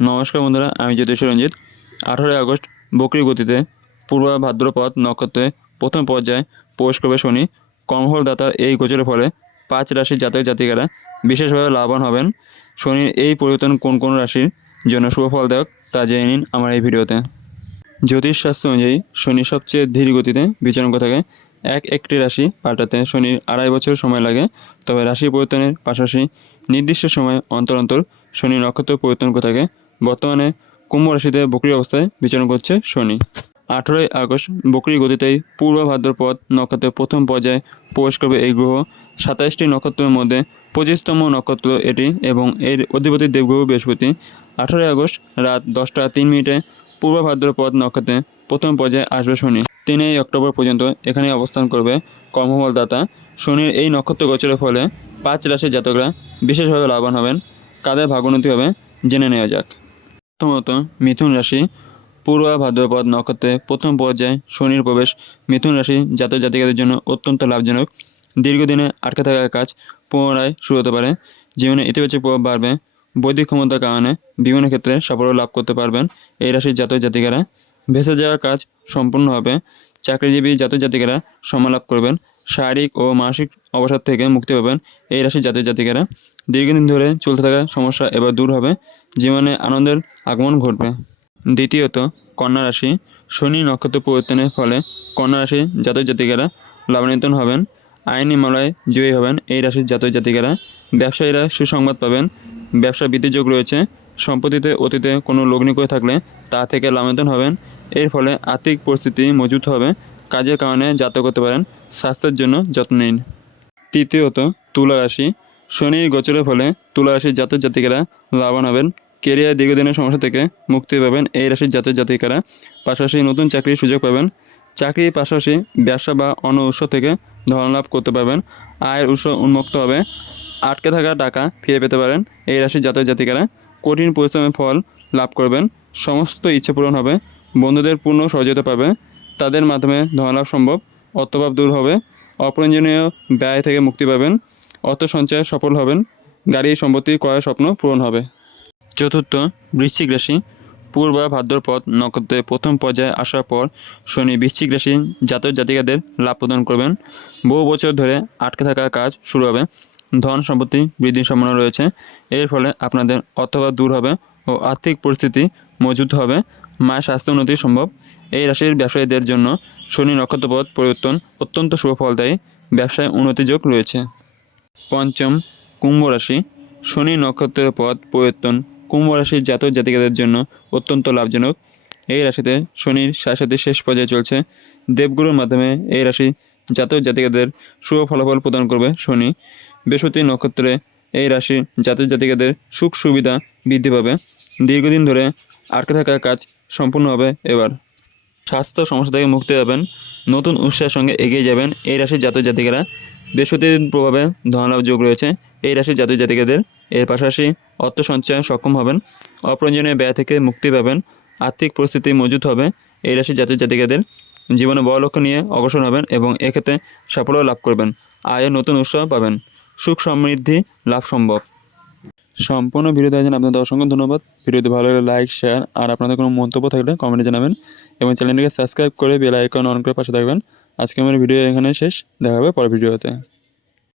নমস্কার বন্ধুরা, আমি জ্যোতিষ রঞ্জিত। 18 আগস্ট বকরি গতিতে পূর্ব ভাদ্রপদ নক্ষত্রে প্রথম পর্যায়ে প্রবেশ করবে শনি। কর্মফলদাতার এই গোচরের ফলে 5 রাশির জাতক জাতিকারা বিশেষভাবে লাভবান হবেন। শনির এই পরিবর্তন কোন কোন রাশির জন্য শুভফলদায়ক তা জেনে নিন আমার এই ভিডিওতে। জ্যোতিষশাস্ত্র অনুযায়ী শনি সবচেয়ে ধীর গতিতে বিচরণ করে থাকে। একটি রাশি পাল্টাতে শনির 2.5 বছর সময় লাগে। তবে রাশি পরিবর্তনের পাশাপাশি নির্দিষ্ট সময় অন্তর অন্তর শনি নক্ষত্র পরিবর্তন করে থাকে। বর্তমানে কুম্ভ রাশিতে বকরি অবস্থায় বিচরণ করছে শনি। 18 আগস্ট বকরি গতিতেই পূর্ব ভাদ্রপদ নক্ষত্রের প্রথম পর্যায়ে প্রবেশ করবে এই গ্রহ। 27টি নক্ষত্রের মধ্যে 25তম নক্ষত্র এটি এবং এর অধিপতি দেবগ্রহ বৃহস্পতি। 18 আগস্ট রাত 10টা 3 মিনিটে পূর্ব ভাদ্রপদ নক্ষত্রে প্রথম পর্যায়ে আসবে শনি। 3 অক্টোবর পর্যন্ত এখানে অবস্থান করবে কর্মফলদাতা। শনির এই নক্ষত্র গোচরের ফলে 5 রাশির জাতকরা বিশেষভাবে লাভবান হবেন। কাদের ভাগ্যোন্নতি হবে জেনে নেওয়া যাক। প্রথমত মিথুন রাশি। পূর্ব ভাদ্রপদ নক্ষত্রে প্রথম পর্যায়ে শনির প্রবেশ মিথুন রাশি জাতক জাতিকাদের জন্য অত্যন্ত লাভজনক। দীর্ঘদিনে আটকে থাকা কাজ পুনরায় শুরু হতে পারে। জীবনে ইতিবাচক প্রভাব বাড়বে। বৈদিক ক্ষমতার কারণে বিভিন্ন ক্ষেত্রে সাফল্য লাভ করতে পারবেন এই রাশির জাতক জাতিকারা। ভেসে যাওয়া কাজ সম্পূর্ণ হবে। চাকরিজীবী জাতক জাতিকারা সম্মান লাভ করবেন। শারীরিক ও মানসিক অবসাদ থেকে মুক্তি পাবেন এই রাশির জাতক জাতিকারা। দীর্ঘদিন ধরে চলতে থাকা সমস্যা এবার দূর হবে। জীবনে আনন্দের আগমন ঘটবে। দ্বিতীয়ত কন্যা রাশি। শনি নক্ষত্র পরিবর্তনের ফলে কন্যা রাশির জাতক জাতিকারা লাভান্বিত হবেন। আইনি মামলায় জয়ী হবেন এই রাশির জাতক জাতিকারা। ব্যবসায়ীরা সুসংবাদ পাবেন। ব্যবসা বৃদ্ধির যোগ রয়েছে। সম্পত্তিতে অতীতে কোনো লগ্নি করে থাকলে তা থেকে লাভান্বিত হবেন। এর ফলে আর্থিক পরিস্থিতি মজবুত হবে। কাজের কারণে যাত্রা করতে পারেন। স্বাস্থ্যের জন্য যত্ন নিন। তৃতীয়ত তুলা রাশি। শনির গোচরের ফলে তুলা রাশির জাতক জাতিকারা লাভবান হবেন। কেরিয়ার দীর্ঘদিনের সমস্যা থেকে মুক্তি পাবেন এই রাশির জাতক জাতিকারা। পাশাপাশি নতুন চাকরির সুযোগ পাবেন। চাকরির পাশাপাশি ব্যবসা বা অন্য উৎস থেকে ধন লাভ করতে পারবেন। আয়ের উৎস উন্মুক্ত হবে। আটকে থাকা টাকা ফিরে পেতে পারেন এই রাশির জাতক জাতিকারা। কঠিন পরিশ্রমের ফল লাভ করবেন। সমস্ত ইচ্ছে পূরণ হবে। বন্ধুদের পূর্ণ সহযোগিতা পাবে। তাদের মাধ্যমে ধনলাভ সম্ভব। অর্থভাব দূর হবে। অপ্রয়োজনীয় ব্যয় থেকে মুক্তি পাবেন। অর্থ সঞ্চয়ে সফল হবেন। গাড়ি সম্পত্তি ক্রয়ের স্বপ্ন পূরণ হবে। চতুর্থ বৃশ্চিক রাশি। পূর্ব ভাদ্রপদ নক্ষত্রে প্রথম পর্যায়ে আসার পর শনি বৃশ্চিক রাশি জাতক জাতিকাদের লাভ প্রদান করবেন। বহু বছর ধরে আটকে থাকা কাজ শুরু হবে। ধন সম্পত্তি বৃদ্ধির সম্ভাবনা রয়েছে। এর ফলে আপনাদের অর্থভাব দূর হবে ও আর্থিক পরিস্থিতি মজবুত হবে। মায়ের স্বাস্থ্য উন্নতি সম্ভব। এই রাশির ব্যবসায়ীদের জন্য শনি নক্ষত্রপদ পরিবর্তন অত্যন্ত শুভ ফলদায়ী। ব্যবসায় উন্নতি যোগ রয়েছে। পঞ্চম কুম্ভ রাশি। শনি নক্ষত্রের পদ পরিবর্তন কুম্ভ রাশির জাতক জাতিকাদের জন্য অত্যন্ত লাভজনক। এই রাশিতে শনির সাথে শেষ পর্যায়ে চলছে। দেবগুরুর মাধ্যমে এই রাশি জাতক জাতিকাদের শুভ ফলাফল প্রদান করবে শনি। বৃহস্পতি নক্ষত্রে এই রাশির জাতক জাতিকাদের সুখ সুবিধা বৃদ্ধি পাবে। দীর্ঘদিন ধরে আটকে থাকা কাজ সম্পূর্ণ হবে এবার। স্বাস্থ্য সমস্যা থেকে মুক্তি পাবেন। নতুন উৎসাহের সঙ্গে এগিয়ে যাবেন এই রাশির জাতক জাতিকারা। বৃহস্পতির প্রভাবে ধনলাভ যোগ রয়েছে এই রাশির জাতক জাতিকাদের। এর পাশাপাশি অর্থ সঞ্চয়ে সক্ষম হবেন। অপ্রয়োজনীয় ব্যয় থেকে মুক্তি পাবেন। আর্থিক পরিস্থিতি মজবুত হবে এই রাশির জাতক জাতিকাদের। জীবনে বড় লক্ষ্য নিয়ে অগ্রসর হবেন এবং এক্ষেত্রে সাফল্য লাভ করবেন। আয়ের নতুন উৎস পাবেন। সুখ সমৃদ্ধি লাভ সম্ভব। সম্পূর্ণ ভিডিও দেখার জন্য আপনাদের অসংখ্য ধন্যবাদ। ভিডিওটি ভালো লাগলে লাইক শেয়ার আর আপনাদের কোনো মন্তব্য থাকলে কমেন্টে জানাবেন এবং চ্যানেলটিকে সাবস্ক্রাইব করে বেল আইকন অন করে পাশে থাকবেন। আজকে আমার ভিডিও এখানে শেষ। দেখা হবে পরের ভিডিওতে।